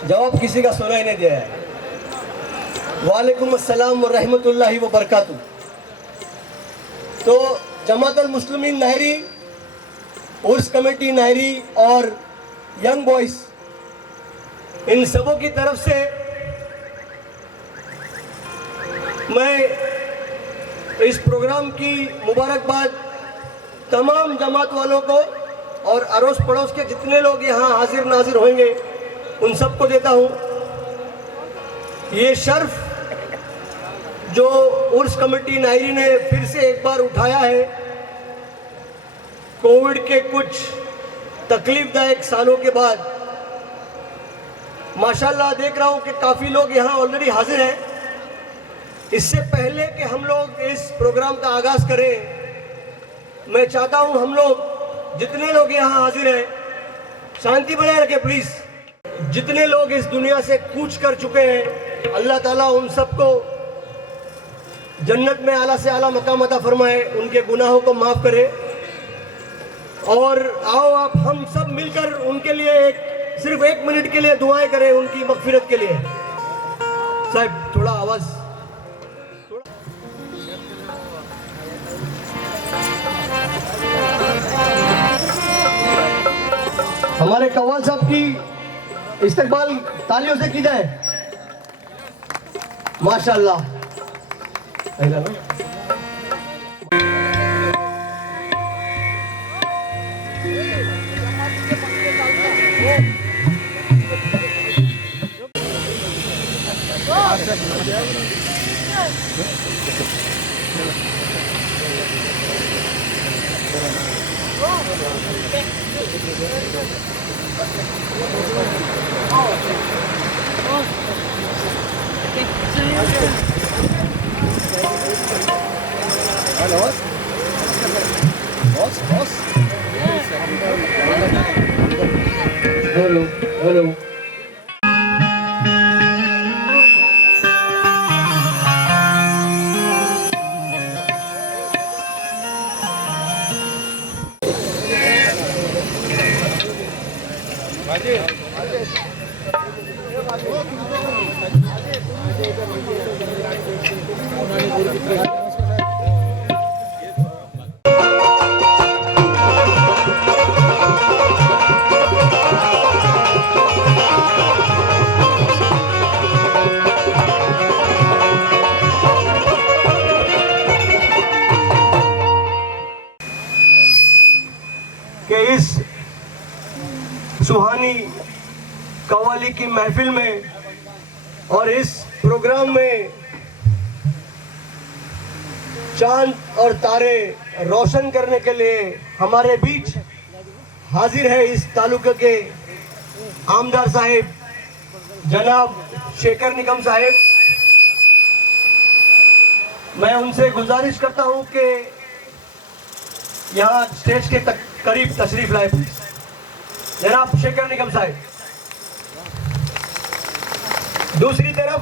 जवाब किसी का सुना ही नहीं दिया है। वालेकुम अस्सलाम व रहमतुल्लाहि व बरकातुहू। तो जमातुल मुस्लिमीन नाहरी, उर्स कमेटी नाहरी और यंग बॉयज, इन सबों की तरफ से मैं इस प्रोग्राम की मुबारकबाद तमाम जमात वालों को और अड़ोस पड़ोस के जितने लोग यहाँ हाजिर नाजिर होंगे उन सबको देता हूँ। ये शर्फ जो उर्स कमेटी नाहरी ने फिर से एक बार उठाया है, कोविड के कुछ तकलीफदायक सालों के बाद माशाल्लाह देख रहा हूँ कि काफ़ी लोग यहाँ ऑलरेडी हाजिर हैं। इससे पहले कि हम लोग इस प्रोग्राम का आगाज़ करें, मैं चाहता हूँ हम लोग जितने लोग यहाँ हाजिर हैं शांति बनाए रखें प्लीज़। जितने लोग इस दुनिया से कूच कर चुके हैं, अल्लाह ताला उन सबको जन्नत में आला से आला मकाम अता फरमाए, उनके गुनाहों को माफ़ करे। और आओ आप हम सब मिलकर उनके लिए सिर्फ 1 मिनट के लिए दुआएं करें, उनकी मगफिरत के लिए। साहब थोड़ा आवाज़। हमारे कव्वाल साहब की इस्तकबाल तालियों से की जाए। माशाल्लाह। Hello hello. कि इस सुहानी कव्वाली की महफिल में और इस प्रोग्राम में चांद और तारे रोशन करने के लिए हमारे बीच हाजिर है इस तालुका के आमदार साहिब जनाब शेखर निकम साहिब। मैं उनसे गुजारिश करता हूं कि यहाँ स्टेज के करीब तशरीफ लाए जनाब शेखर निकम साहिब। दूसरी तरफ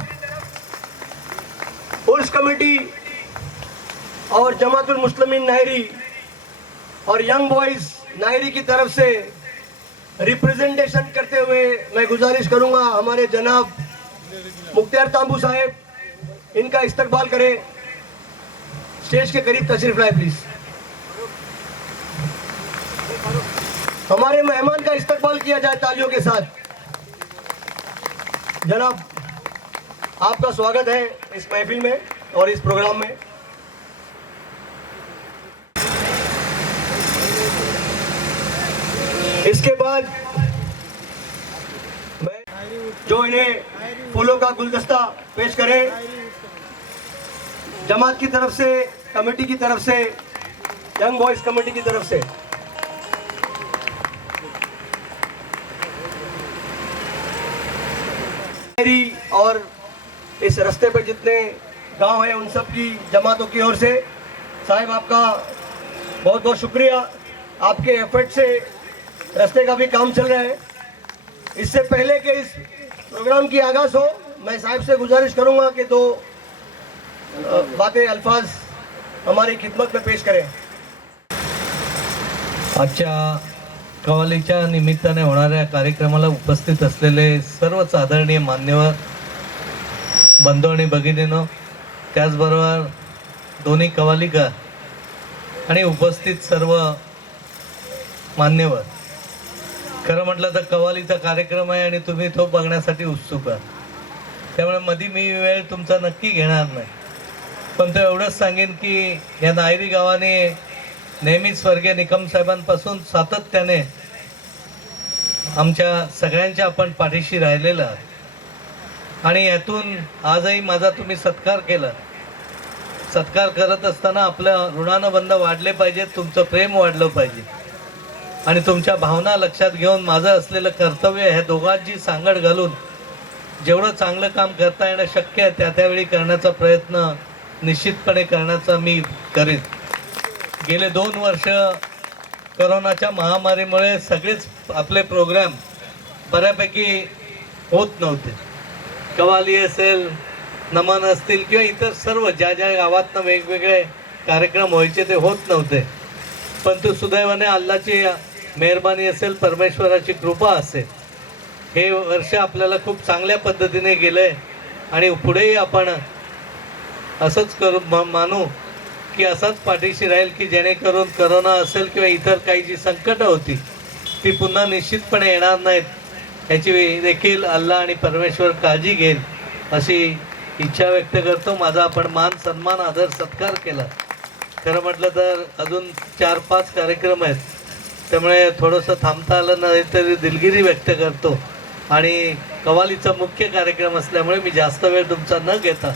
उर्स कमेटी और जमातुल मुस्लिमीन नाहरी और यंग बॉयज नाहरी की तरफ से रिप्रेजेंटेशन करते हुए मैं गुजारिश करूंगा हमारे जनाब मुख्तियार तांबू साहिब, इनका इस्तकबाल करें। स्टेज के करीब तशरीफ लाए प्लीज। हमारे मेहमान का इस्तकबाल किया जाए तालियों के साथ। जनाब आपका स्वागत है इस महफिल में और इस प्रोग्राम में। इसके बाद मैं जो इन्हें फूलों का गुलदस्ता पेश करें, जमात की तरफ से, कमेटी की तरफ से, यंग बॉयज कमेटी की तरफ से। और इस रास्ते पर जितने गांव हैं उन सब की जमातों की ओर से साहिब आपका बहुत बहुत शुक्रिया। आपके एफर्ट से रास्ते का भी काम चल रहा है। इससे पहले कि इस प्रोग्राम की आगाज़ हो, मैं साहिब से गुजारिश करूंगा कि 2 बातें अल्फाज हमारी खिदमत में पेश करें। अच्छा कवालीच्या निमित्ताने होणाऱ्या कार्यक्रमाला उपस्थित असलेले सर्वच आदरणीय मान्यवर बंधू आणि भगिनींनो, त्याचबरोबर दोन्ही कवालिका आणि उपस्थित सर्व मान्यवर, खरं म्हटलं तर कवालीचा कार्यक्रम आहे आणि तुम्ही तो बघण्यासाठी उत्सुक आहात, त्यामुळे मधी मी वेळ तुमचा नक्की घेणार नाही. पण तो एवढंच सांगेन की या नायरी गावाने नेहमीच स्वर्गीय निकम साहेबांपासून सातत्याने आमच्या सगळ्यांच्या आपण पाठीशी राहिलेला आहात आणि यातून आजही माझा तुम्ही सत्कार केला. सत्कार करत असताना आपलं ऋणानुबंध वाढले पाहिजेत, तुमचं प्रेम वाढलं पाहिजे आणि तुमच्या भावना लक्षात घेऊन माझं असलेलं कर्तव्य ह्या दोघांची सांगड घालून जेवढं चांगलं काम करता येणं शक्य आहे त्या त्यावेळी करण्याचा प्रयत्न निश्चितपणे करण्याचा मी करेन. गेले 2 वर्ष करोनाच्या महामारीमुळे सगळेच आपले प्रोग्राम बऱ्यापैकी होत नव्हते. कवाली असेल, नमन असतील किंवा इतर सर्व ज्या ज्या गावातनं वेगवेगळे कार्यक्रम व्हायचे ते होत नव्हते. पण तो सुदैवाने अल्लाची मेहरबानी असेल, परमेश्वराची कृपा असेल, हे वर्ष आपल्याला खूप चांगल्या पद्धतीने गेलं आहे आणि पुढेही आपण असंच करू मानू की असाच पाठीशी राहील की जेणेकरून करोना असेल किंवा इतर काही जी संकटं होती ती पुन्हा निश्चितपणे येणार नाहीत याची देखील अल्लाह आणि परमेश्वर काळजी घेईल अशी इच्छा व्यक्त करतो. माझा आपण मान सन्मान आदर सत्कार केला. खरं म्हटलं तर अजून 4-5 कार्यक्रम आहेत, त्यामुळे थोडंसं थांबता आलं नाही तरी दिलगिरी व्यक्त करतो आणि कवालीचा मुख्य कार्यक्रम असल्यामुळे मी जास्त वेळ तुमचा न घेता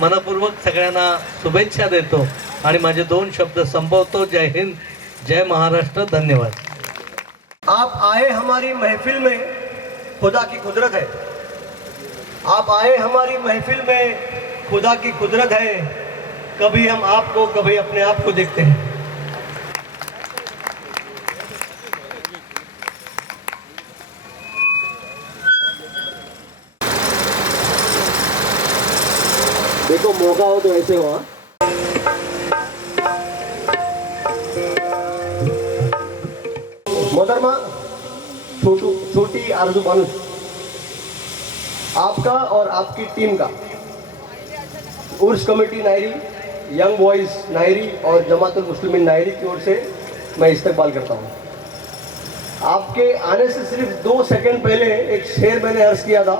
मनपूर्वक सगळ्यांना शुभेच्छा देतो आणि माझे 2 शब्द संपवतो. जय हिंद, जय महाराष्ट्र, धन्यवाद. आप आए हमारी महफिल में, खुदा की कुदरत है. आप आए हमारी महफिल में, खुदा की कुदरत है. कभी हम आपको, कभी अपने आप को देखते हैं. देखो मौका हो तो ऐसे हो. मोहतरमा छोटी आरजू बानू, आपका और आपकी टीम का उर्स committee Nayari, young boys Nayari और जमातुल मुस्लिमीन नायरी की ओर से मैं इस्तकबाल करता हूँ. आपके आने से सिर्फ 2 सेकंड पहले एक शेर मैंने अर्ज़ किया था.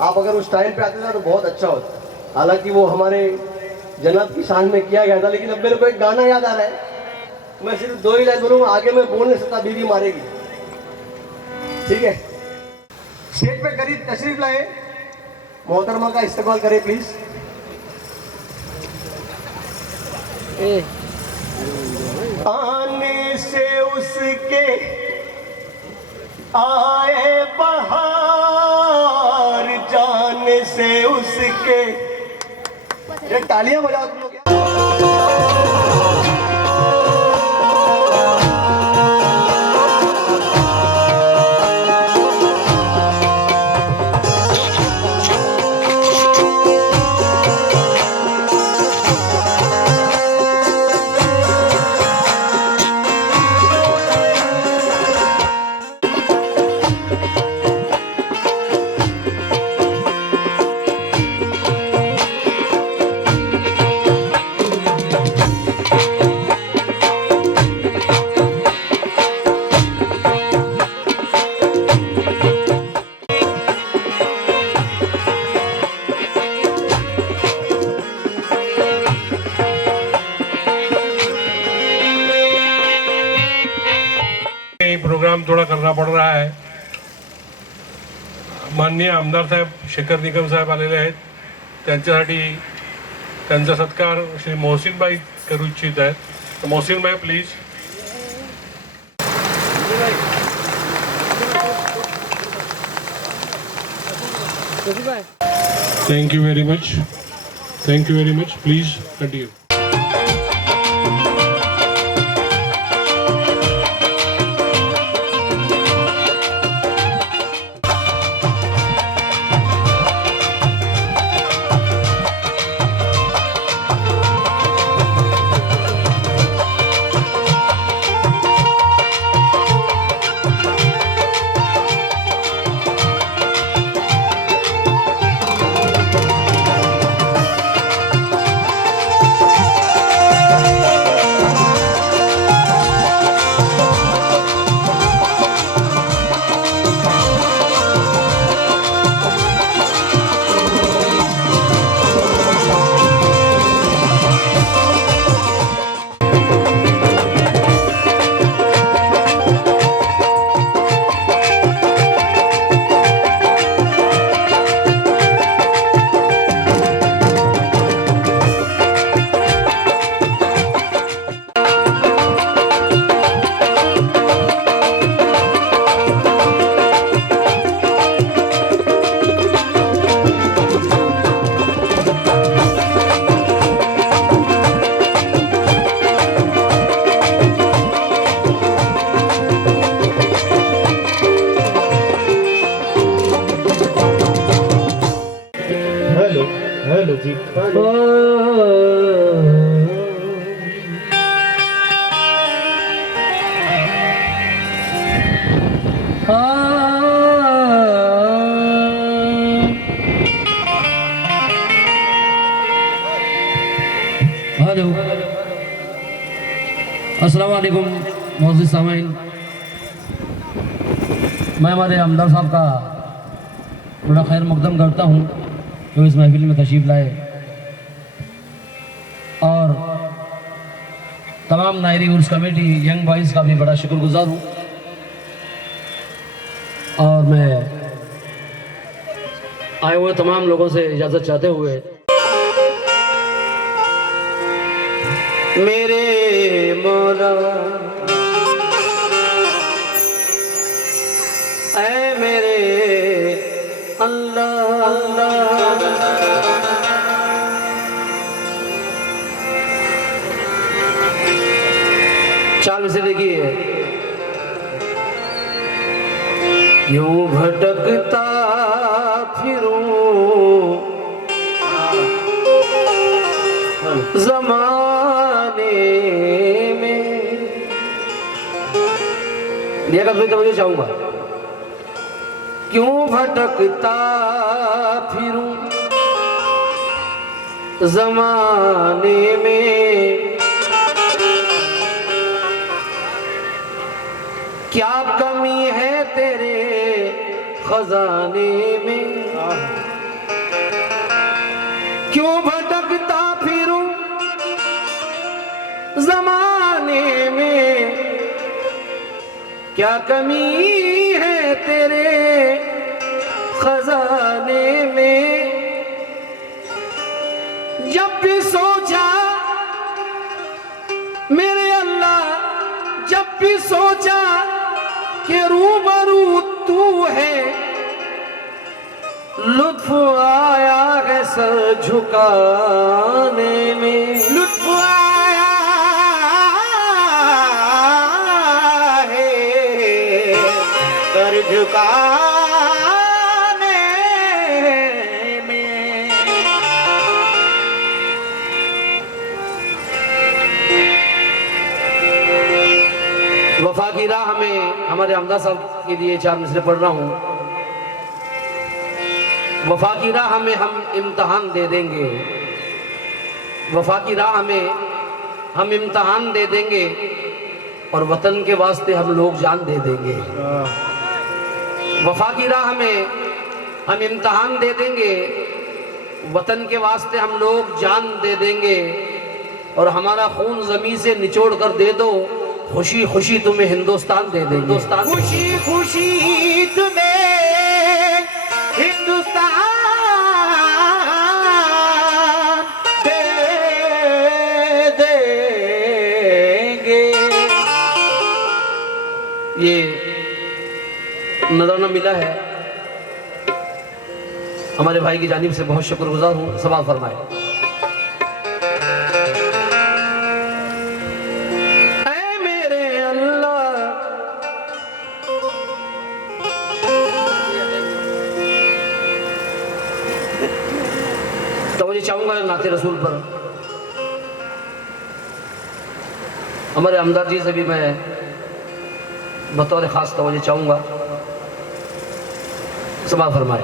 आप अगर उस टाइम पे आते थे तो बहुत अच्छा होता. हालांकि वो हमारे जनाब की शान में किया गया था, लेकिन अब मेरे को एक गाना याद आ रहा है. मैं सिर्फ 2 ही लाइन बोलूँगा, आगे मैं बोल नहीं सकता, बीवी मारेगी. ठीक है, स्टेज पे करीब तशरीफ लाए, मोहतरमा का इस्तेमाल करें प्लीज. आने से उसके आए बहार, जाने से उसके. ये तालियां बजाओ तुम लोग. प्रोग्राम थोड़ा करना पड़ रहा है. माननीय आमदार साहेब शेखर निकम साहेब आलेले आहेत, त्यांच्यासाठी त्यांचा सत्कार श्री मोहसिनबाई करू इच्छित आहेत. तर मोहसिनबाई please. Thank you very much. Thank you very much. Please continue. Hello ji hello अस्सलाम वालेकुम मौजूद सामीन, मैं हमारे आमदार साहब का बड़ा खैर मकदम करता हूँ जो इस महफिल में तशरीफ़ लाए, और तमाम नायरी उर्स कमेटी यंग बॉयज़ का भी बड़ा शुक्रगुजार हूँ। और मैं आए हुए तमाम लोगों से इजाज़त चाहते हुए मेरे मौला ऐ मेरे अल्लाह अल्लाह चाल में से देखिए, यूं भटकता फिरूं ज़माने में, देखा तो मुझे चाहूंगा, क्यों भटकता फिरूं ज़माने में, क्या कमी है तेरे खजाने में, क्यों भटकता फिरूं ज़माने में, क्या कमी है तेरे खजाने में। जब भी सोचा मेरे अल्लाह, जब भी सोचा कि रूबरू तू है, लुत्फ आया है सर झुकाने में, लुत्फ आया है सर झुकाने में। वफा की राह में हमारे हमदा साहब के लिए 4 मिसरे पढ़ रहा हूँ। वफा की राह में हम इम्तहान दे देंगे, वफा की राह में हम इम्तहान दे देंगे, और वतन के वास्ते हम लोग जान दे देंगे। वफा की राह में हम इम्तहान दे देंगे, वतन के वास्ते हम लोग जान दे देंगे, और हमारा खून ज़मीन से निचोड़ कर दे दो, खुशी खुशी तुम्हें हिंदुस्तान दे देंगे। हिंदुस्तान खुशी खुशी तुम्हें हिंदुस्तान दे देंगे। ये नजराना मिला है, हमारे भाई की जानिब से बहुत शुक्रगुजार हूँ। सवाल फरमाए। चाहूंगा नाते रसूल पर हमारे हमदर्द जी से भी मैं बतौर खास तवज्जो चाहूंगा। सवाल फरमाए।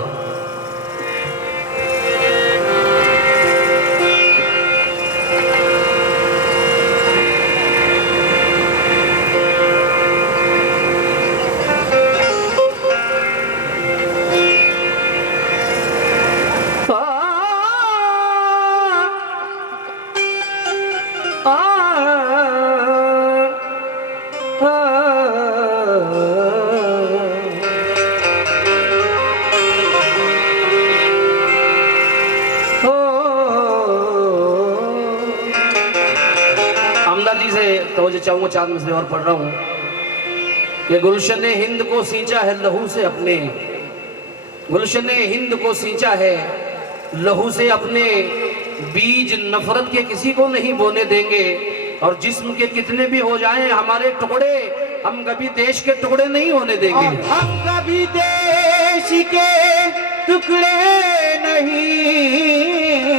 तवज्जो चाहूंगा, 4 मिसरे और पढ़ रहा हूँ। ये गुलशन हिंद को सींचा है लहू से अपने, गुलशन हिंद को सींचा है लहू से अपने, बीज नफरत के किसी को नहीं बोने देंगे, और जिस्म के कितने भी हो जाएं हमारे टुकड़े, हम कभी देश के टुकड़े नहीं होने देंगे। हम कभी देश के टुकड़े नहीं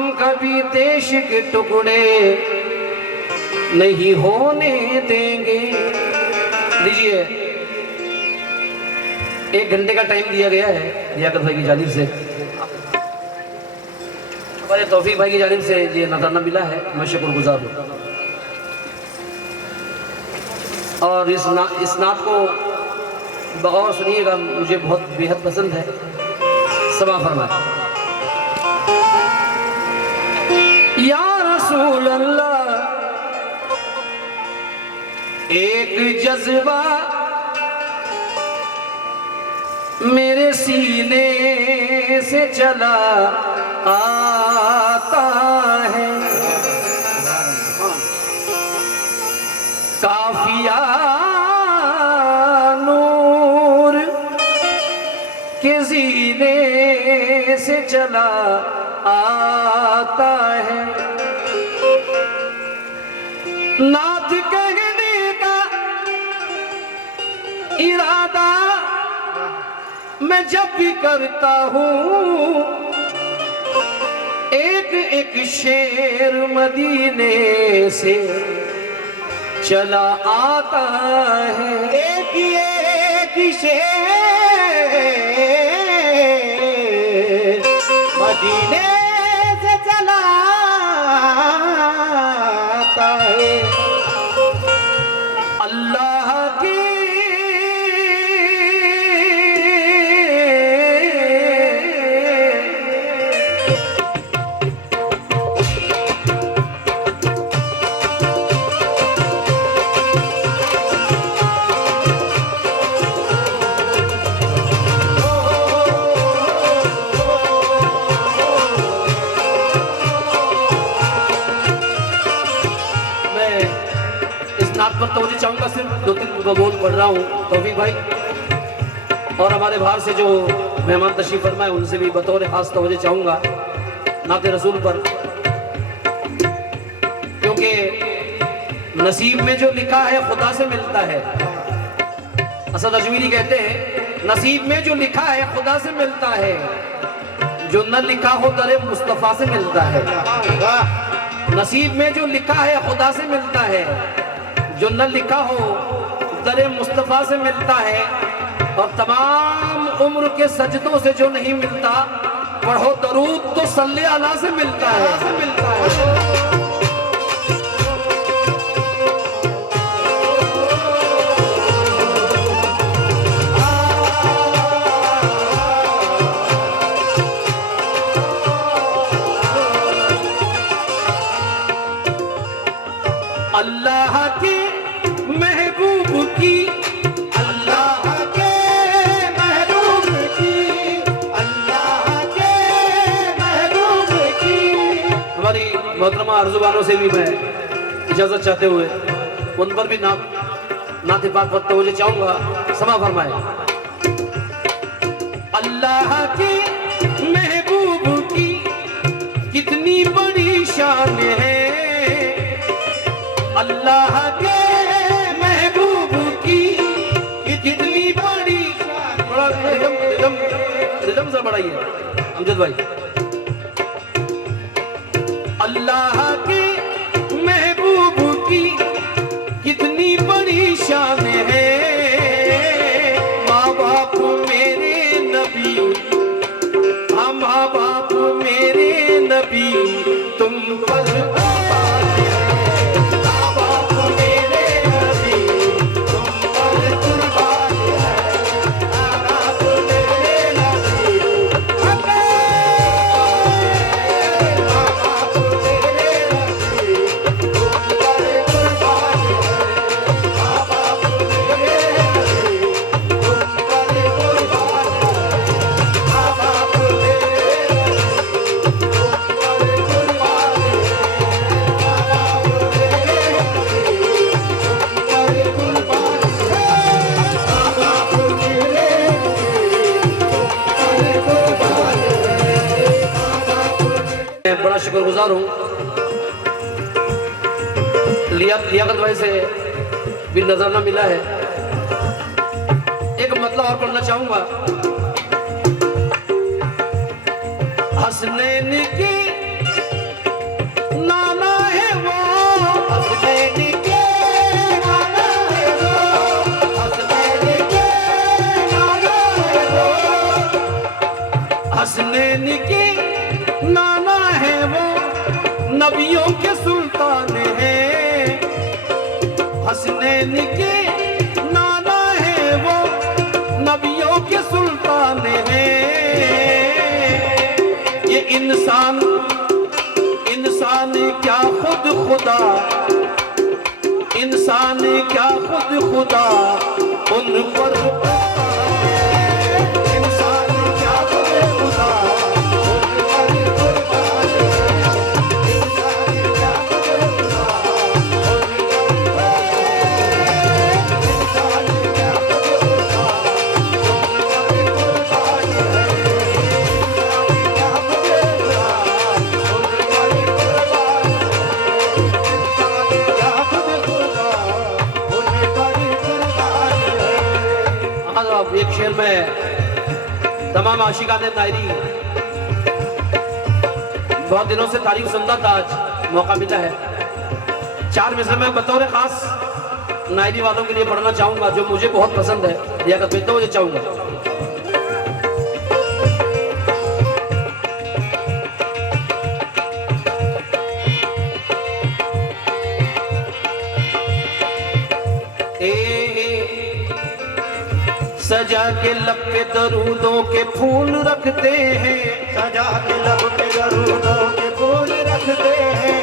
हम कभी देश के टुकड़े नहीं होने देंगे। लीजिए, 1 घंटे का टाइम दिया गया है लियाकत भाई की जानिब से, हमारे तौफीक भाई की जानिब से ये नजराना मिला है, मैं शुक्रगुजार हूँ। और इस नात को बगौर सुनिएगा, मुझे बहुत बेहद पसंद है। समा फरमाए। या रसूल अल्लाह, एक जज्बा मेरे सीने से चला आता है, काफिया नूर के सीने से चला आता है। नात कहने का इरादा मैं जब भी करता हूँ, एक एक शेर मदीने से चला आता है। एक एक शेर मदीने से चला आता है। अल्लाह की पर तवज्जो चाहूंगा, सिर्फ 2-3 बोल पढ़ रहा हूँ तौफीक भाई, और हमारे बाहर से जो मेहमान तशरीफ फरमाए उनसे भी बतौर खास तवज्जो चाहूंगा नाते रसूल पर, क्योंकि नसीब में जो लिखा है खुदा से मिलता है। असद अजमेरी कहते हैं नसीब में जो लिखा है खुदा से मिलता है, जो न लिखा हो दरे मुस्तफा से मिलता है। नसीब में जो लिखा है खुदा से मिलता है, जो न लिखा हो दरे मुस्तफ़ा से मिलता है। और तमाम उम्र के सजदों से जो नहीं मिलता, पढ़ो दरूद तो सल्ले अला से मिलता है। अल्लाह के महबूब की, अल्लाह के महबूब की, अल्लाह के महबूब की। हमारी मोहतरमा आरज़ूबानों से भी मैं इजाजत चाहते हुए उन पर भी नाते पाक पर तवज्जो चाहूंगा। समा फरमाए। अल्लाह के महबूब की कितनी बड़ी शान है, अल्लाह के महबूब की कितनी बड़ी शान। बड़ा रिदम सा बढ़ाइए अमजद भाई। अल्लाह के महबूब की कितनी बड़ी शान है, माँ बाप मेरे नबी, हाँ माँ बाप मेरे नबी तुम पर शुक्रगुजार हूँ। लियाकत भाई से भी नजराना मिला है। एक मतलब और पढ़ना चाहूंगा। हसनैन की हसनैन के नाना है वो, नबियों के सुल्तान है। हसनैन के नाना है वो, नबियों के सुल्तान है। ये इंसान क्या खुद खुदा, इंसान क्या खुद खुदा उन पर इंसान क्या खुद खुदा उन पर इंसान क्या खुद खुदा इंसान क्या खुद खुदा एक शेर में तमाम आशिकाने नायरी बहुत दिनों से तारीफ सुनता था, आज मौका मिला है। 4 मिसरे में बतौर खास नायरी वालों के लिए पढ़ना चाहूंगा, जो मुझे बहुत पसंद है, लियाकत बेहतर मुझे चाहूंगा। सजा के लब पे दरूदों के फूल रखते हैं, सजा के लब पे दरूदों के फूल रखते हैं,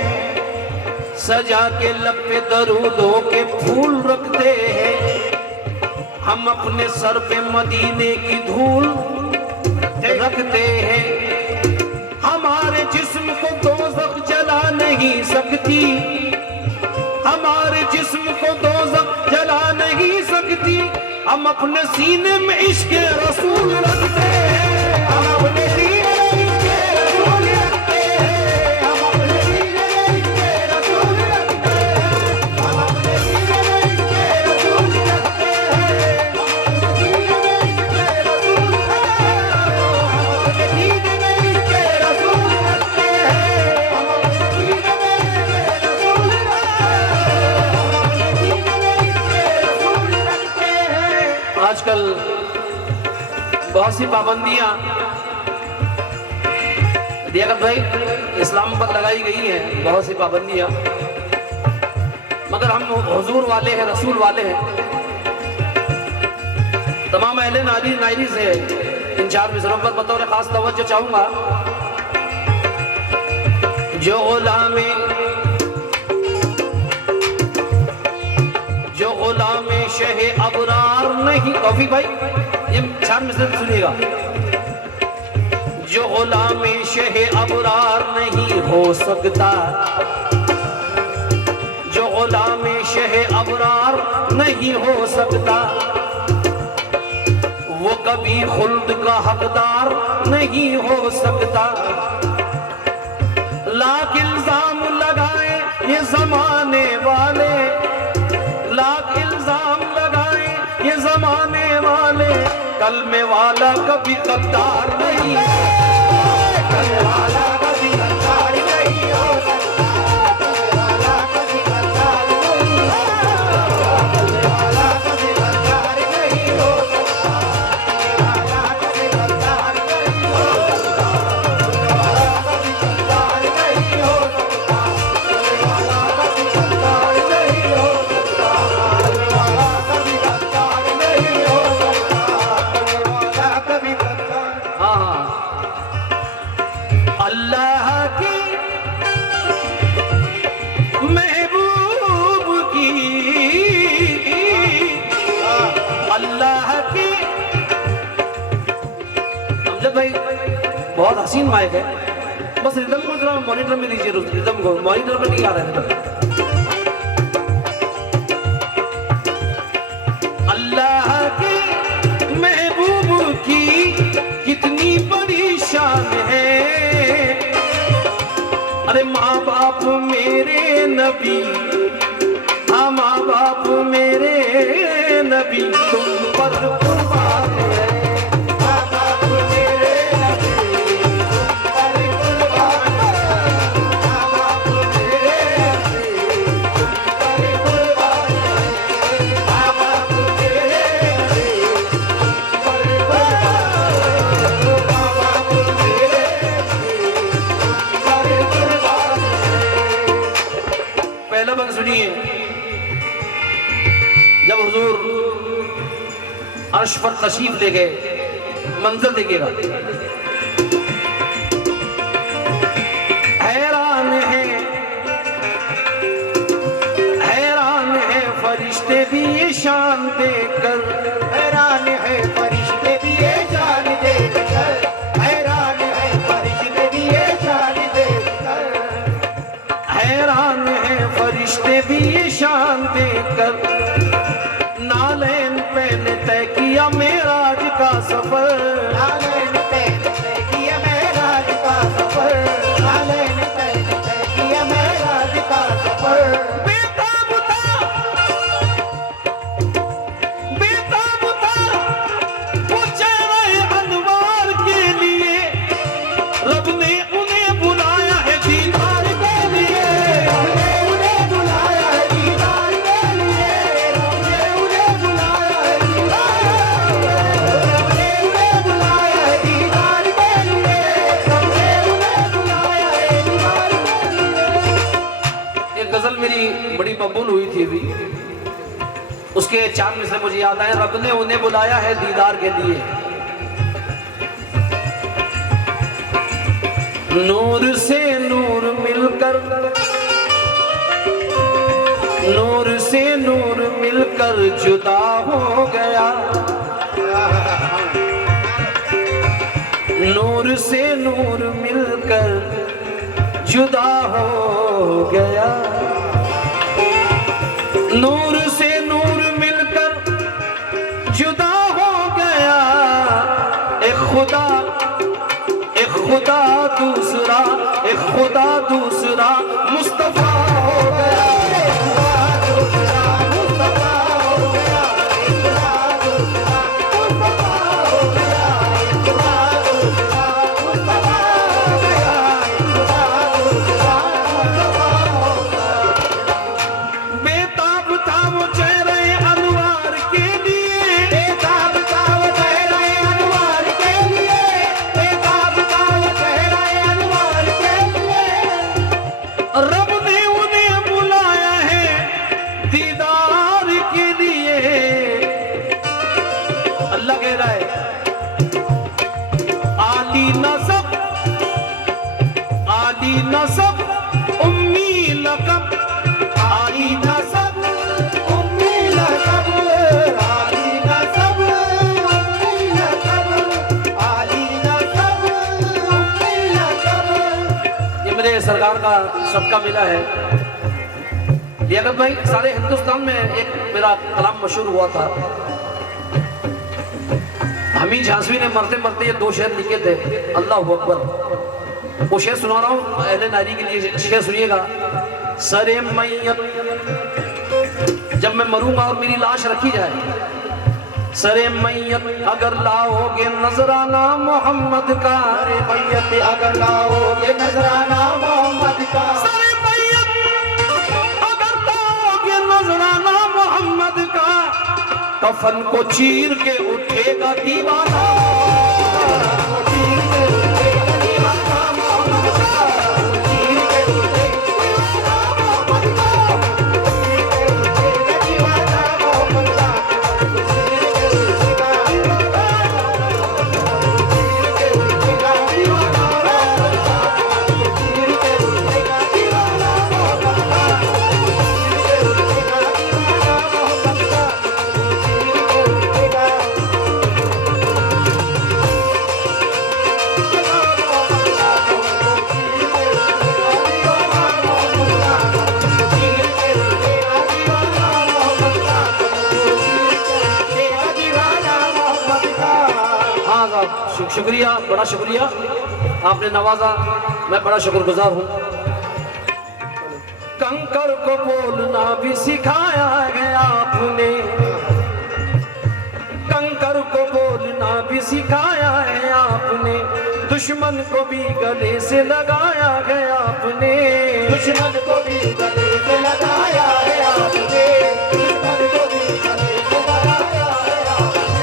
सजा के लब पे दरूदों के फूल रखते हैं। हम अपने सर पे मदीने की धूल रखते हैं। हमारे जिस्म को दोज़ख जला नहीं सकती, हमारे जिस्म को दोज़ख जला नहीं सकती। हम अपने सीने में इश्क़ रसूल रखते हैं, हम अपने सीने में इश्क़ रसूल रखते हैं, हम अपने सीने में इश्क़ रसूल रखते हैं, हम अपने सीने में इश्क़ रसूल रखते हैं, हम अपने सीने में इश्क़ रसूल रखते हैं, हम अपने सीने में इश्क़ रसूल रखते हैं। आजकल बहुत सी पाबंदियां लियाकत भाई इस्लाम पर लगाई गई हैं, बहुत सी पाबंदियां, मगर हम हुजूर वाले हैं, रसूल वाले हैं। तमाम अहले नायरी से इन 4 मिसरों पर बतौर खास तवज्जो चाहूंगा। जो गुलामे शहे अबरार नहीं, तौफीक भाई ये 4 मिसरे सुनिएगा। जो गुलामे शहे अबरार नहीं हो सकता, जो गुलामे शहे अबरार नहीं हो सकता, वो कभी खुल्द का हकदार नहीं हो सकता। लाख इल्जाम लगाए ये जमाने वाले, लाख इल्जाम लगाए ये जमाने वाले, कलमे वाला कभी गद्दार नहीं, कलमे वाला कभी गद्दार नहीं हो सकता, कलमे वाला कभी गद्दार नहीं हो सकता, कलमे वाला कभी गद्दार नहीं हो सकता, कलमे वाला कभी गद्दार नहीं हो सकता, कलमे वाला कभी गद्दार नहीं हो सकता, कलमे वाला कभी गद्दार नहीं हो सकता, कलमे वाला कभी गद्दार नहीं हो सकता, कलमे वाला कभी गद्दार। हाँ, अल्लाह की महबूब की, अल्लाह की। अमजद भाई बहुत हसीन माइक है, बस रिदम को जरा मॉनिटर में लीजिए, रिदम को मॉनिटर में नहीं आ रहा है रिदम। अल्लाह की महबूब की कितनी बड़ी शान है। अरे माँ बाप मेरे नबी, हाँ माँ बाप मेरे नबी तुम पर कुर्बान है, माँ बाप मेरे नबी तुम पर कुर्बान है, माँ बाप मेरे नबी तुम पर कुर्बान है, माँ बाप मेरे नबी तुम पर कुर्बान है, माँ बाप अर्श पर तशरीफ ले गए। मंजर देखिएगा। हैरान है फरिश्ते भी ये शान देकर, हैरान है फरिश्ते भी ये जान देकर, हैरान है फरिश्ते भी ये जान देकर, हैरान है फरिश्ते भी ये शान देकर। नालैन पे ने तय किया मेराज का सफर, नालैन पे तय किया मेराज का सफर, नालैन पे तय किया मेराज का सफर। बड़ी मकबूल हुई थी अभी, उसके 4 मिसरे मुझे याद आए। रब ने उन्हें बुलाया है दीदार के लिए, नूर से नूर मिलकर, नूर से नूर मिलकर जुदा हो गया, नूर से नूर मिलकर जुदा हो गया, नूर से नूर मिलकर जुदा हो गया। एक खुदा दूसरा, एक खुदा दूसरा मुस्तफा हो गया, एक खुदा दूसरा मुस्तफा हो गया, एक खुदा दूसरा मुस्तफा हो गया, एक खुदा दूसरा मुस्तफा हो गया, एक खुदा दूसरा मुस्तफा हो गया। बेताब था वो चेहरे अनवार के लिए, बेताब था वो चेहरे अनवार के लिए, बेताब था वो चेहरे अनवार के लिए। रब ने उन्हें बुलाया है दीदार के लिए। अल्लाह कह रहा है आली नसब उम्मी लकब, आली नसब उम्मी लकब, आली नसब उम्मी लकब, आली नसब उम्मी लकब। ये मेरे सरकार का सबका मिला है। लियाकत भाई, सारे हिंदुस्तान में एक मेरा कलाम मशहूर हुआ था। हमीद झांसवी ने मरते मरते ये 2 शेर लिखे थे, अल्लाह अकबर। वो शेर सुना रहा हूँ अहले नारी के लिए, शेर सुनिएगा। सरे मैयत, जब मैं मरूंगा और मेरी लाश रखी जाए, सरे मैयत अगर लाओगे नजराना मोहम्मद का, सरे मैयत अगर लाओगे नजराना मोहम्मद का, सरे मैयत अगर लाओगे नजराना मोहम्मद का, कफन को चीर के उठेगा दीवाना, चीर के उठेगा दीवाना मोहम्मद का, चीर के उठेगा मोहम्मद का, चीर के उठेगा दीवाना मोहम्मद का, चीर के उठेगा दीवाना, चीर के उठेगा दीवाना मोहम्मद का, चीर के उठेगा दीवाना मोहम्मद का, चीर के उठेगा दीवाना मोहम्मद का। शुक्रिया, बड़ा शुक्रिया, आपने नवाजा, मैं बड़ा शुक्रगुजार हूँ। कंकर को बोलना भी सिखाया गया आपने, कंकर को बोलना भी सिखाया है आपने, दुश्मन को भी गले से लगाया है आपने, दुश्मन को भी गले से लगाया है आपने, दुश्मन को भी गले से लगाया है आपने,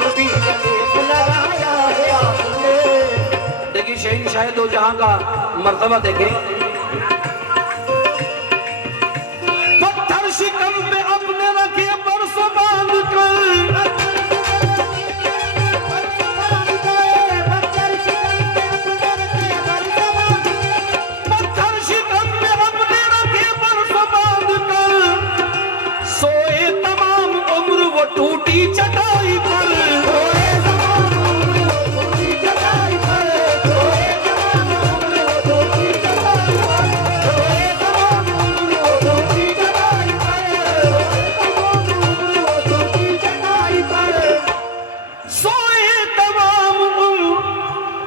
कभी गले से लगाया है आपने। देखिए शहंशाह दो जहां का मर्तबा देखें। पत्थर शिकम पे अपने रखे बरसों बांध कर,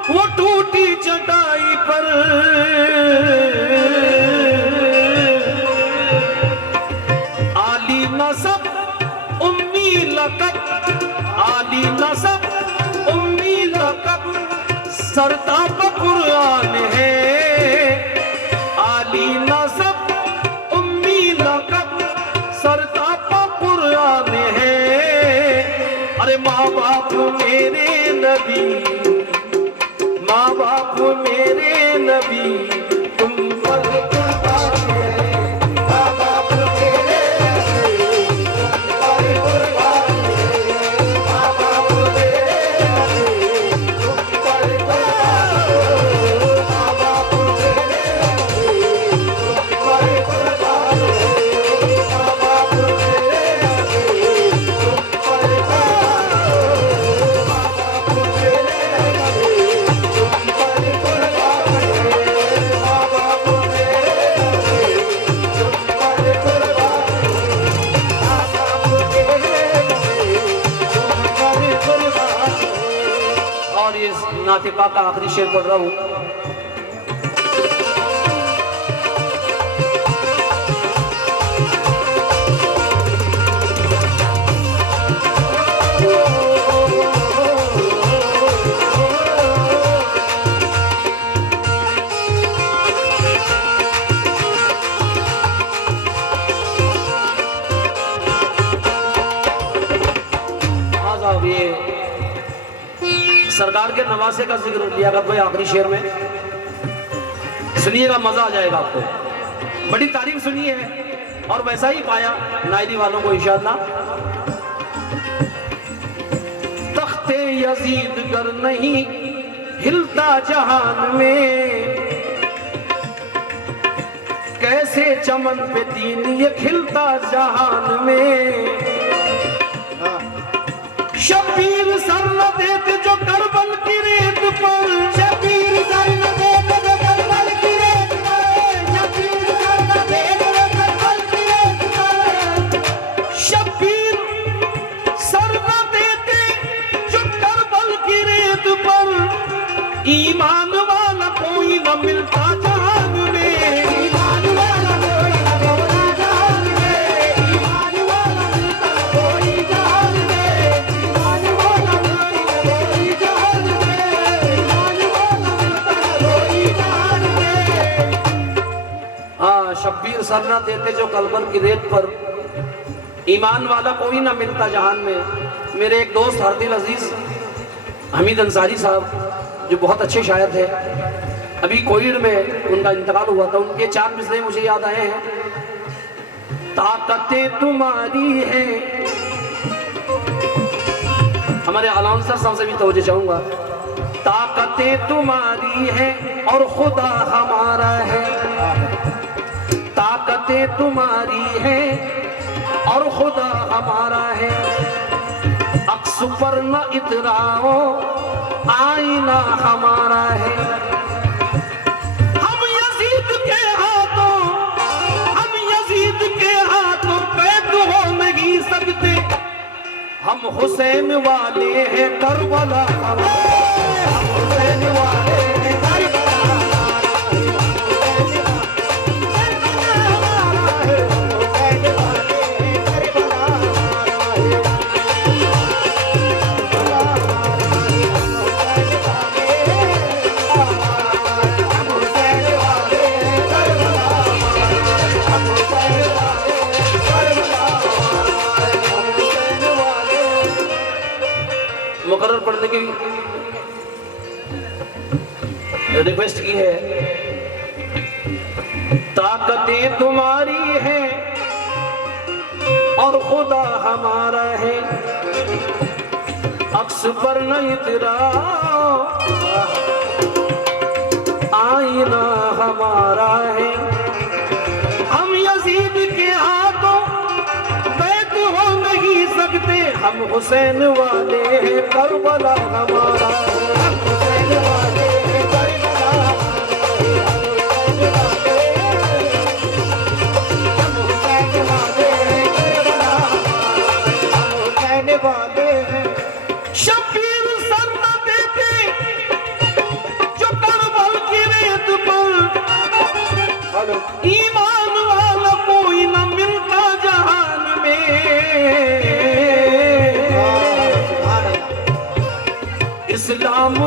वो टूटी चटाई पर आली नसब उम्मी लकब, आली नसब उम्मी लकब, सरताप कुरान है। आली नसब उम्मी लकब, सरताप कुरान है। अरे माँ बाप मेरे नबी, माँ बाप मेरे नबी, तुम पर कुर्बान है। माँ बाप मेरे नबी, तुम पर कुर्बान है। माँ बाप मेरे नबी, तुम पर कुर्बान है। माँ बाप मेरे नबी, तुम पर कुर्बान है। माँ बाप मेरे नबी, तुम पर कुर्बान है। माँ बाप मेरे और ये नाते पाक का आखिरी शेर पढ़ रहा हूँ। अब ये सरकार के नवासे का जिक्र लिया कर भाई आखिरी शेर में, सुनिएगा, मजा आ जाएगा आपको। बड़ी तारीफ सुनी है और वैसा ही पाया नायरी वालों को इंशाअल्लाह। तख्ते यजीद गर नहीं हिलता जहान में, कैसे चमन पे तीन ये खिलता जहान में। शबीर सर न देते जो करबल की रेत पर, शबीर सर न देते जो करबल की रेत पर, शबीर सर न देते जो करबल की रेत पर, शबीर सर न देते जो करबल की रेत पर। ईमान वाला कोई न मिलता जहान में, ईमान वाला कोई न मिलता जहान में, ईमान वाला मिलता कोई जहान में, ईमान वाला मिलता कोई जहान में, ईमान वाला मिलता कोई जहान में। हाँ, शब्बीर सर न देते जो कलबल की रेत पर, ईमान वाला कोई ना मिलता जहान में। मेरे एक दोस्त हरदिल अजीज हमीद अंसारी साहब जो बहुत अच्छे शायर थे, अभी कोविड में उनका इंतकाल हुआ था, उनके 4 मिसरे मुझे याद आए हैं। ताकतें तुम्हारी हैं, हमारे अलाउंसर साहब से भी तवज्जो चाहूंगा। ताकतें तुम्हारी हैं और खुदा हमारा है, ताकतें तुम्हारी हैं और खुदा हमारा है। अक्स पर न इतराओ आईना हमारा है। हम यजीद के हाथों, हम यजीद के हाथों कैद हो नहीं सकते। हम हुसैन वाले हैं करबला हमारा, हम हुसैन वाले हैं करबला हमारा, हुसैन वाले हैं करबला हमारा है। मुकर्रर पढ़ने की रिक्वेस्ट की है। ताकतें तुम्हारी हैं और खुदा हमारा है। अक्स पर न इतराओ आईना हमारा है। हम यजीद के हाथों बैत हो नहीं सकते। हम हुसैन वाले हैं करबला हमारा है, हम हुसैन वाले हैं करबला हमारा है, हम हुसैन वाले हैं करबला हमारा, हम हुसैन वाले हैं। शबीर सर न देते इस्लाम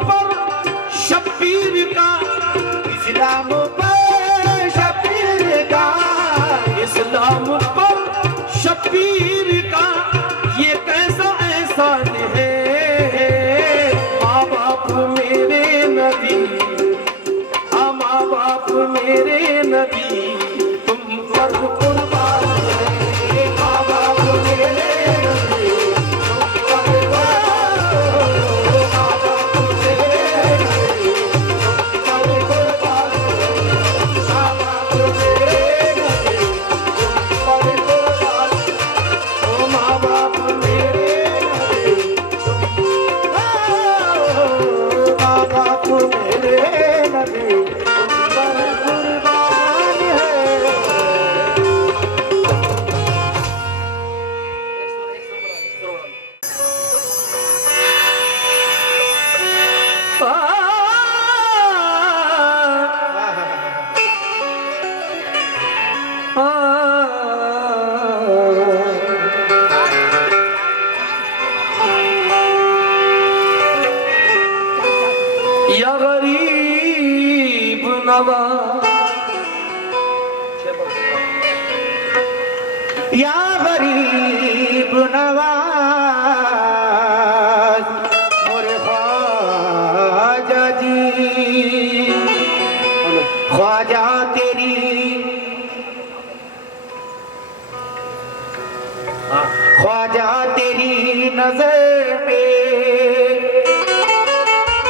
पर शब्बीर का, इस्लाम पर शब्बीर का, इस्लाम पर शब्बीर का ये कैसा एहसान है। माँ बाप मेरे नबी, माँ बाप मेरे नबी तुम पर कुर्बान है। माँ बाप मेरे नबी तुम पर या गरीब नवाज, या गरीब नवाज मोरे ख्वाजा जी, ख्वाजा तेरी ख्वाजा तेरी नजर में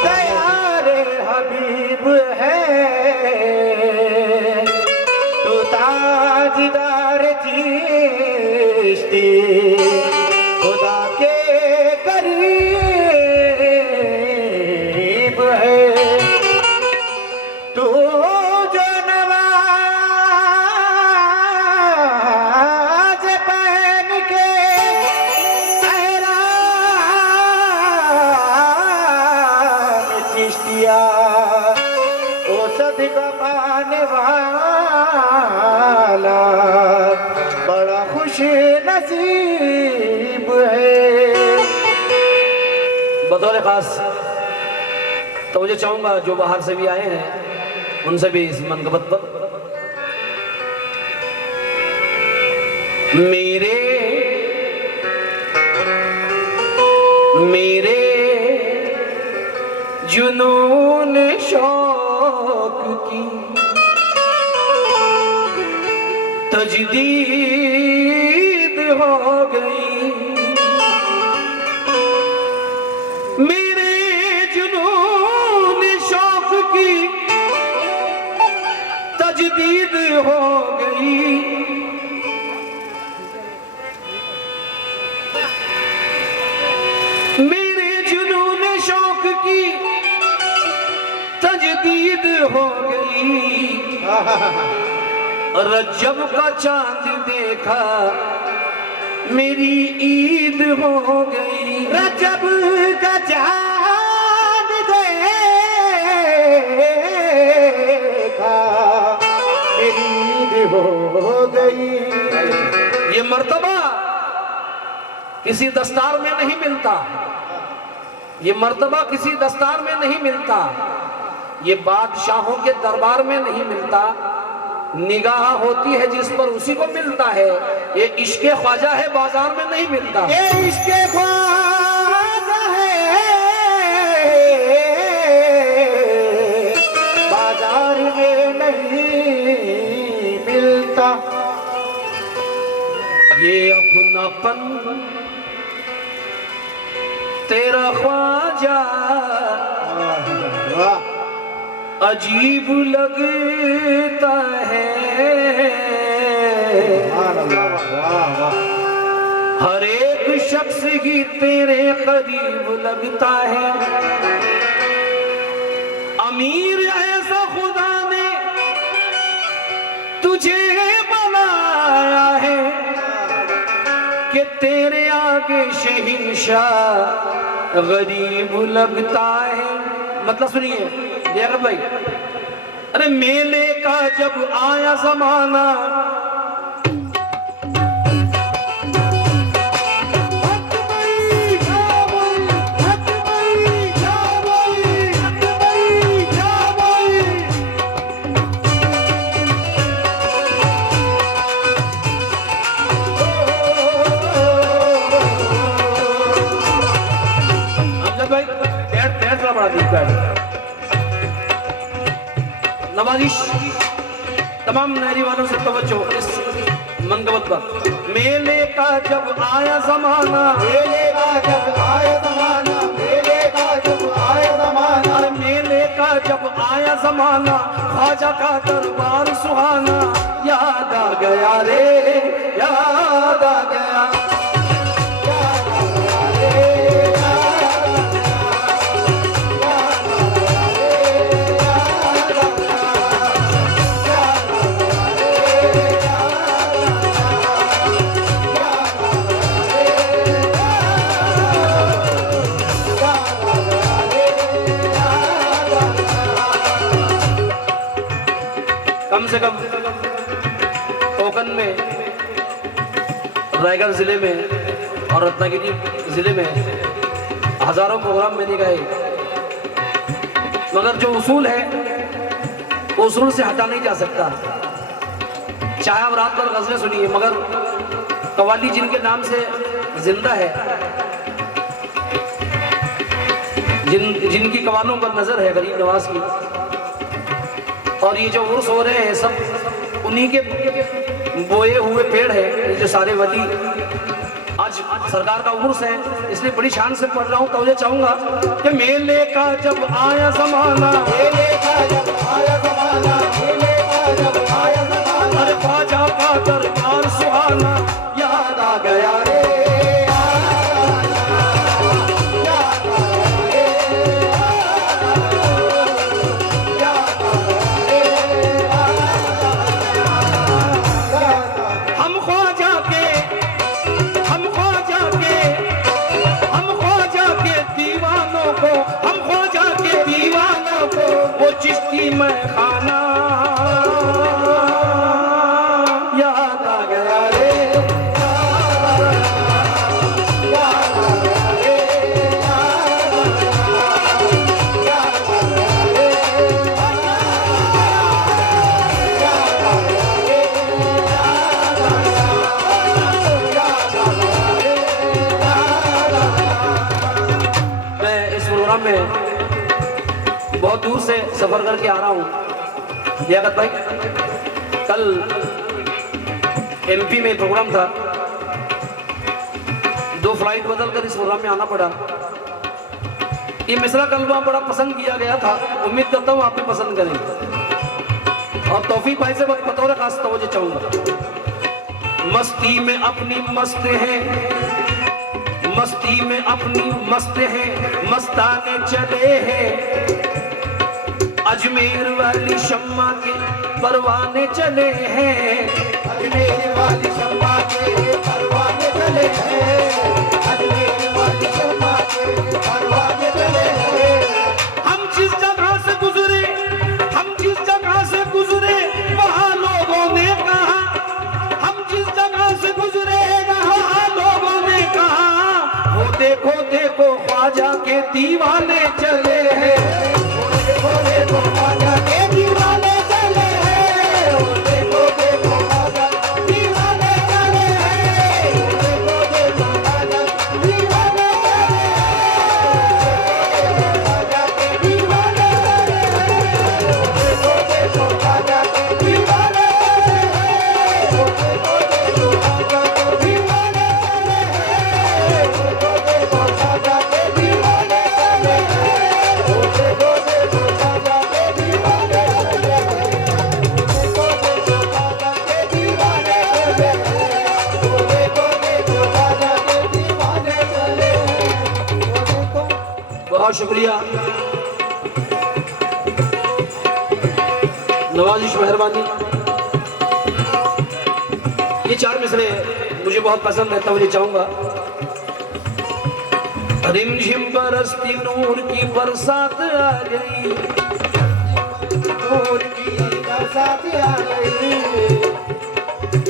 दयारे हबीब है, तो ताजदार चिश्ती खुदा के करीब है। तो जो नवाज पहन के सहरान चिश्तिया ओ सदका पाने वाला बड़ा खुश नसीब है। बतौर खास तो मुझे चाहूंगा जो बाहर से भी आए हैं उनसे भी इस मनकबत पर मेरे जुनून शौक की तजदीद हो गई। मेरे जुनून शौक की तजदीद हो गई। मेरे जुनून शौक की तजदीद हो गई। रजब का चांद देखा मेरी ईद हो गई। रजब का चांद देखा मेरी ईद हो गई। ये मर्तबा किसी दस्तार में नहीं मिलता, ये मर्तबा किसी दस्तार में नहीं मिलता, ये बादशाहों के दरबार में नहीं मिलता। निगाह होती है जिस पर उसी को मिलता है। ये इश्क़े ख्वाजा है, बाजार में नहीं मिलता। ये इश्क़े ख्वाजा है, बाजार में नहीं मिलता। ये अपनापन तेरा ख्वाजा अजीब लगता है। हर एक शख्स ही तेरे करीब लगता है। अमीर ऐसा खुदा ने तुझे बनाया है कि तेरे आगे शहंशाह गरीब लगता है। मतलब सुनिए जयगत भाई, अरे मेले का जब आया जमाना नवाजिश तमाम नहरी वालों से तवज्जो इस मनगवत पर। मेले का जब आया जमाना, मेले का जब आया जमाना, मेले का जब आया जमाना, अरे मेले का जब आया जमाना, ख्वाजा का दरबार सुहाना, याद आ गया रे, याद आ गया। कम से कम कोकण में, रायगढ़ जिले में और रत्नागिरी जिले में हजारों प्रोग्राम मैंने गाए, मगर जो उसूल है उसूल से हटा नहीं जा सकता। चाहे आप रात भर गजलें सुनिए, मगर कव्वाली जिनके नाम से जिंदा है, जिनकी कवालों पर नजर है गरीब नवाज की, और ये जो उर्स हो रहे हैं सब उन्हीं के बोए हुए पेड़ है। ये जो सारे वली आज सरकार का उर्स है, इसलिए बड़ी शान से पढ़ रहा हूँ। तो मुझे चाहूंगा कि मेले का जब आया जमाना, मेले का जब आया जमाना, मेले का जब आया जमाना, अरे ख्वाजा का दरबार सुहाना, याद आ गया रे। चिश्ती में खाना याद आ गया रे, मैं इस प्रोग्राम में बहुत दूर से सफर करके आ रहा हूँ। लियाकत भाई, कल एमपी में प्रोग्राम था, 2 फ्लाइट बदल कर इस प्रोग्राम में आना पड़ा। ये मिसरा कलमा बड़ा पसंद किया गया था, उम्मीद करता हूँ आप भी पसंद करेंगे। और तौफीक भाई से बतौर खास तवज्जो चाहूंगा। मस्ती में अपनी मस्त है, मस्ती में अपनी मस्त है, मस्ताने चले हैं, अजमेर वाली शम्मा के परवाने चले हैं, अजमेर वाली शम्मा के परवाने चले हैं, अजमेर वाली शम्मा के परवाने चले हैं। हम जिस जगह से गुजरे, हम जिस जगह से गुजरे वहाँ लोगों ने कहा, हम जिस जगह से गुजरे वहाँ लोगों ने कहा, वो देखो देखो ख्वाजा के दीवाने चले हैं, देखो देखो ख्वाजा के दीवाने चले हैं, देखो देखो ख्वाजा दीवाने चले हैं, देखो देखो ख्वाजा दीवाने चले हैं, ख्वाजा के दीवाने चले हैं, देखो देखो ख्वाजा के दीवाने चले हैं, देखो देखो ख्वाजा के दीवाने चले हैं, देखो देखो ख्वाजा के दीवाने चले हैं, देखो देखो ख्वाजा के दीवाने चले हैं, देखो देखो ख्वाजा के दीवाने चले हैं, देखो देखो ख्वाजा के दीवाने चले हैं, देखो। बहुत शुक्रिया नवाजिश, मेहरबानी। ये 4 मिसरे मुझे बहुत पसंद है, तवज्जो चाहूंगा। रिमझिम बरसती नूर की बरसात आ गई, नूर की बरसात आ गई,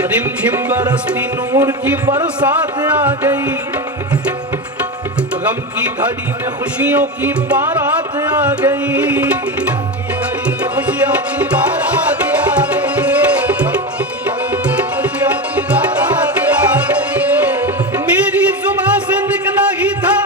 रिमझिम बरसती नूर की बरसात आ गई, गम की घड़ी में खुशियों की बारात आ गई, घड़ी में खुशियों की बारात आ गई, खुशियों की बारात आ गई। मेरी जुबान से निकला ही था,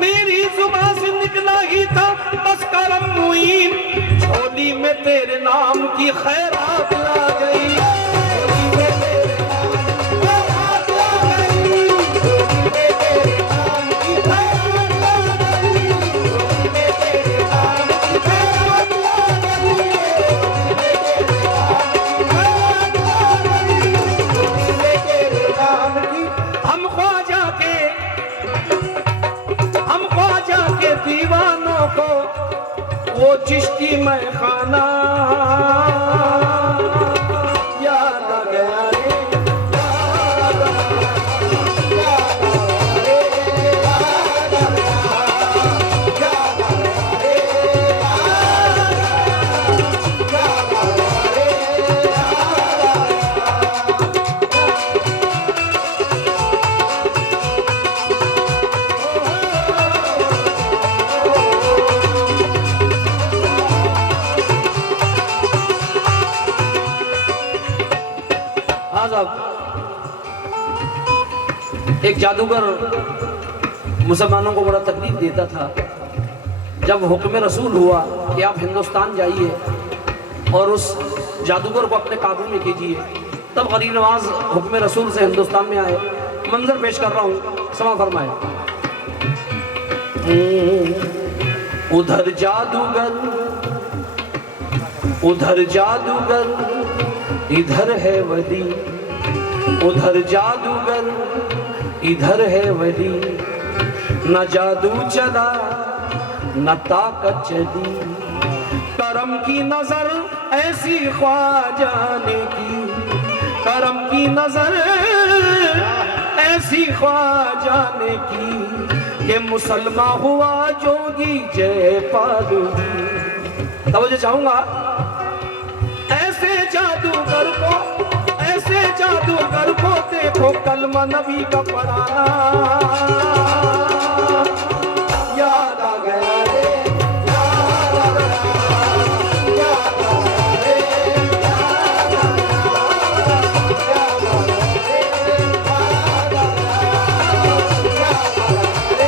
मेरी जुबान से निकला ही था बस करम मुईन, झोली में तेरे नाम की खैरात ला गई, झोली में तेरे नाम की खैरात ला गई, झोली में तेरे नाम की खैरात ला गई, झोली में तेरे नाम की खैरात ला गई, झोली में तेरे नाम की। हम ख्वाजा के दीवानों को वो चिश्ती में खाना याद आ गया रे, याद आ गया, याद आ गया रे, याद आ गया, याद आ गया रे, याद आ गया रे, आज अब एक जादूगर मुसलमानों को बड़ा तकलीफ देता था। जब हुक्म रसूल हुआ कि आप हिंदुस्तान जाइए और उस जादूगर को अपने काबू में कीजिए, तब गरीब नवाज हुक्म रसूल से हिंदुस्तान में आए। मंजर पेश कर रहा हूँ, समा फरमाए। उधर जादूगर, उधर जादूगर, इधर है वली, उधर जादूगर, इधर है वली, न जादू चला न ताकत चली, करम की नजर ऐसी ख्वाजा ने की, करम की नजर ऐसी ख्वाजा ने की कि मुसलमान हुआ जोगी जयपाल। तवज्जो चाहूंगा, ऐसे जादूगर को देखो कलमा नबी का पढ़ाना याद आ गया रे, याद आ गया, याद आ गया रे, याद आ गया, याद आ गया रे, याद आ गया, याद आ गया रे,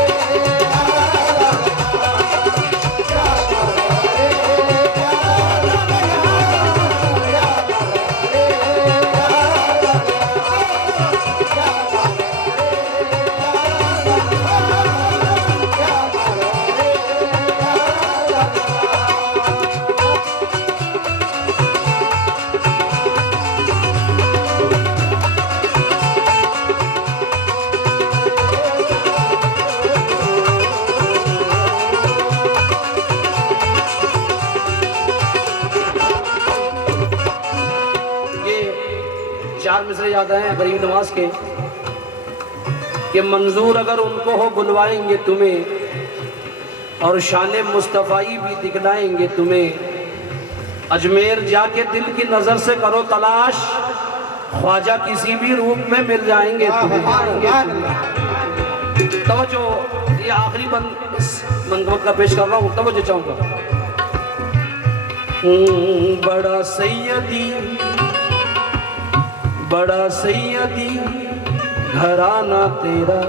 याद आ चार मिसरे याद आए गरीब नवाज के कि मंजूर अगर उनको हो बुलवाएंगे तुम्हें और शान मुस्तफ़ाई भी दिखलाएंगे तुम्हें। अजमेर जाके दिल की नजर से करो तलाश, ख्वाजा किसी भी रूप में मिल जाएंगे तुम्हें। तवज्जो, ये आखिरी मंगवत का पेश कर रहा हूँ, तवज्जो चाहूंगा। बड़ा सैयदी, बड़ा सैयदी घराना तेरा,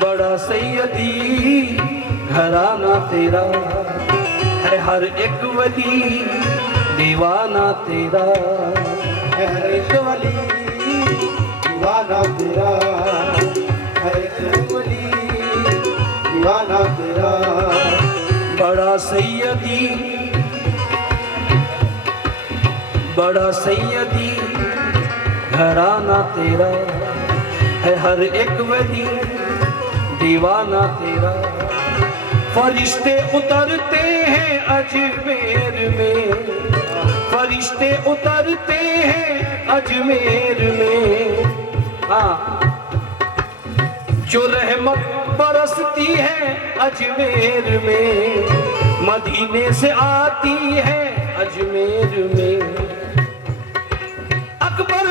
बड़ा सैयदी घराना तेरा है, हर एक वली दीवाना तेरा है, हर एक वली दीवाना तेरा, हर एक वली दीवाना तेरा। बड़ा सैयदी, बड़ा सैयदी घराना तेरा है, हर एक वली दीवाना तेरा। फरिश्ते उतरते हैं अजमेर में, फरिश्ते उतरते हैं अजमेर में, हाँ जो रहमत बरसती है अजमेर में, मदीने से आती है अजमेर में। अकबर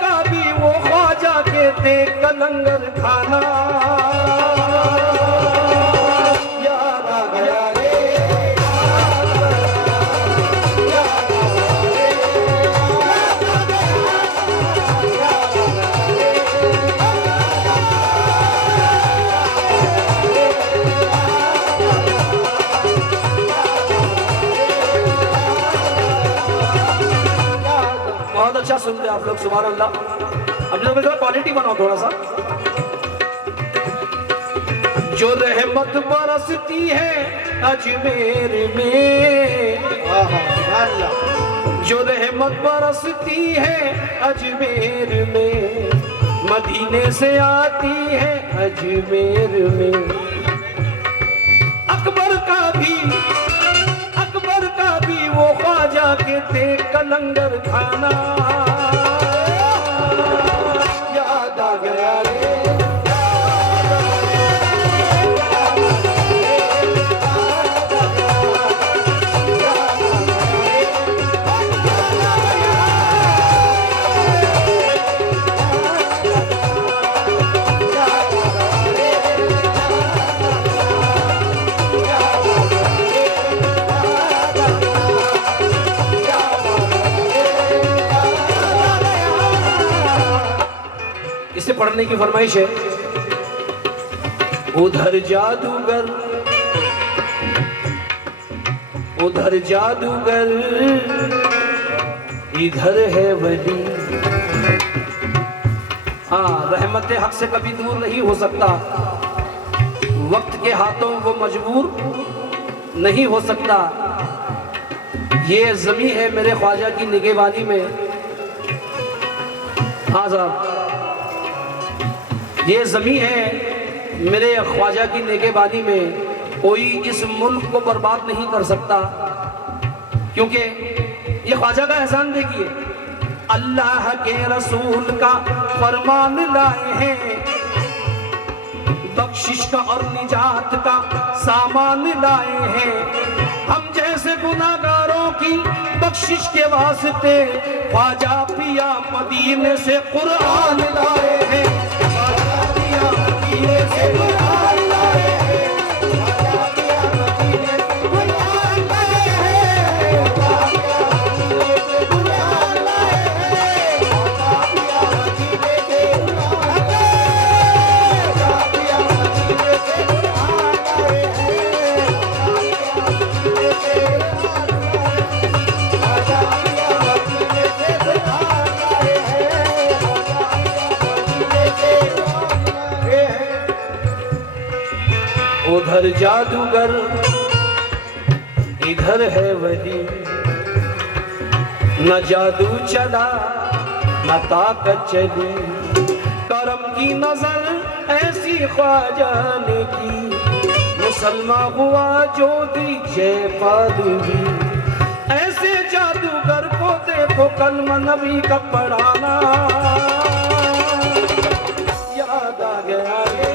का भी वो ख्वाजा के देख कलंगर खाना याद आ गया रे, याद आ गया, याद आ गया रे, याद आ गया, याद आ गया रे, याद आ गया रे, आप लोग, सुभान अल्लाह। अब जब जरा क्वालिटी बनाओ थोड़ा सा। जो रहमत बरसती है अजमेर में, जो रहमत बरसती है अजमेर में, मदीने से आती है अजमेर में। अकबर का भी वो ख्वाजा के थे कलंगर खाना। याद आ गया रे, इसे पढ़ने की फरमाइश है। उधर जादूगर, उधर जादूगर, इधर है वली। हाँ, रहमत हक से कभी दूर नहीं हो सकता, वक्त के हाथों वो मजबूर नहीं हो सकता। ये ज़मीं है मेरे ख्वाजा की निगहबानी में। हाँ साहब, ये ज़मीं है मेरे ख्वाजा की निगहबानी में। कोई इस मुल्क को बर्बाद नहीं कर सकता, क्योंकि ये ख्वाजा का एहसान देखिए। अल्लाह के रसूल का फरमान लाए हैं, बख्शिश का और निजात का सामान लाए हैं। हम जैसे गुनाहगारों की बख्शिश के वास्ते ख्वाजा पिया मदीने से कुरान लाए हैं। ख्वाजा पिया मदीने से कुरान लाए हैं। ख्वाजा पिया मदीने से कुरान लाए हैं। ख्वाजा पिया मदीने से कुरान लाए हैं। ख्वाजा पिया मदीने से कुरान लाए हैं। ख्वाजा पिया मदीने से कुरान लाए हैं। ख्वाजा पिया मदीने से कुरान लाए हैं। उधर जादूगर, इधर है वली। न जादू चला न ताकत चली, करम की नजर ऐसी ख्वाजा ने की। मुसलमान हुआ जो दीजे पादवी, ऐसे जादूगर को देखो कलमा नबी का पढ़ाना। याद आ गया रे,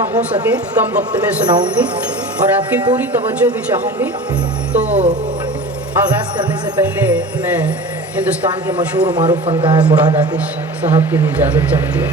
जितना हो सके कम वक्त में सुनाऊंगी और आपकी पूरी तवज्जो भी चाहूँगी। तो आगाज़ करने से पहले मैं हिंदुस्तान के मशहूर मारूफ फनकार मुराद आतिश साहब की भी इजाज़त चाहती हूँ।